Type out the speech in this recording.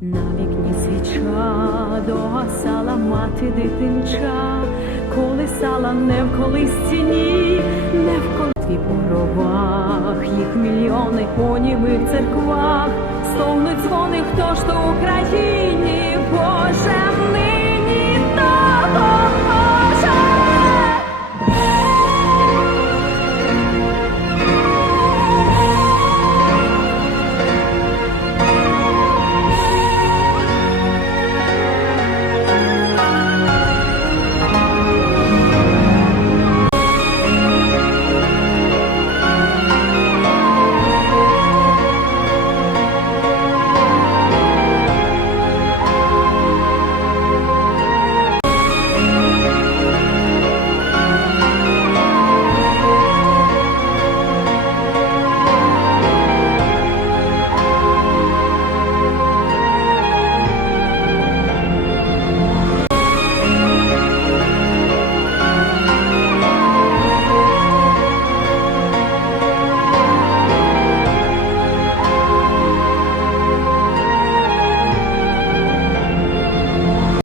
На вікні свіча догасала мати дитинча, колисала не в колисціні, не в колитві поровах, їх мільйони по німих церквах, стогнуть дзвони, хто.